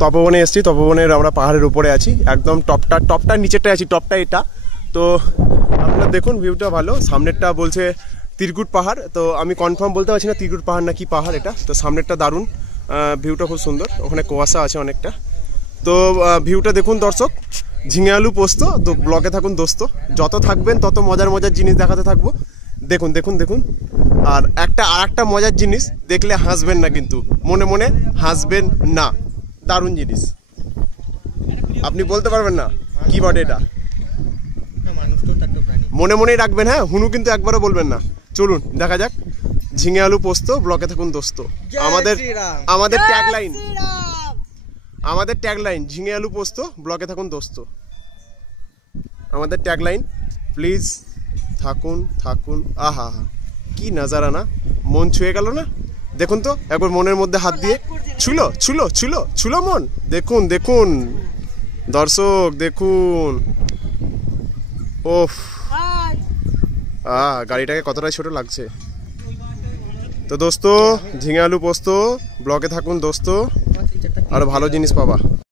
তপবনে এসেছি। তপবনের আমরা পাহাড়ের উপরে আছি, একদম টপটার নিচেরটায় আছি। টপটা এটা তো আপনারা দেখুন, ভিউটা ভালো। সামনেরটা বলছে তিরকুট পাহাড়, তো আমি কনফার্ম বলতে পারছি না তিরকুট পাহাড় না কি পাহাড় এটা। তো সামনেরটা দারুণ, ভিউটা খুব সুন্দর, ওখানে কুয়াশা আছে অনেকটা। তো ভিউটা দেখুন দর্শক, ঝিঙে আলু পোস্ত। তো ব্লগে থাকুন দোস্ত, যত থাকবেন তত মজার জিনিস দেখাতে থাকবো। দেখুন দেখুন দেখুন। আর একটা মজার জিনিস দেখলে হাসবেন না, কিন্তু মনে মনে হাসবেন না। দারুণ জিনিস, আপনি বলতে পারবেন না কি বটে এটা, মনে মনেই রাখবেন। হ্যাঁ, হুনু কিন্তু একবারও বলবেন না। চলুন দেখা যাক ঝিঙে আলু পোস্ত, ব্লগে থাকুন দোস্ত। আমাদের ট্যাগলাইন ঝিঙে আলু পোস্ত, ব্লগে থাকুন দোস্ত। আমাদের ট্যাগলাইন, প্লিজ থাকুন থাকুন। আহা হা, কি নাজারা না, মন ছুঁয়ে গেল না? দেখুন তো একবার মনের মধ্যে হাত দিয়ে ছুলো মন। দেখুন দেখুন দর্শক, দেখুন। ওফ, গাড়িটাকে কতটাই ছোট লাগছে। তো দোস্ত, ঝিঙে আলু পোস্ত, ব্লগে থাকুন দোস্ত, আরো ভালো জিনিস পাবা।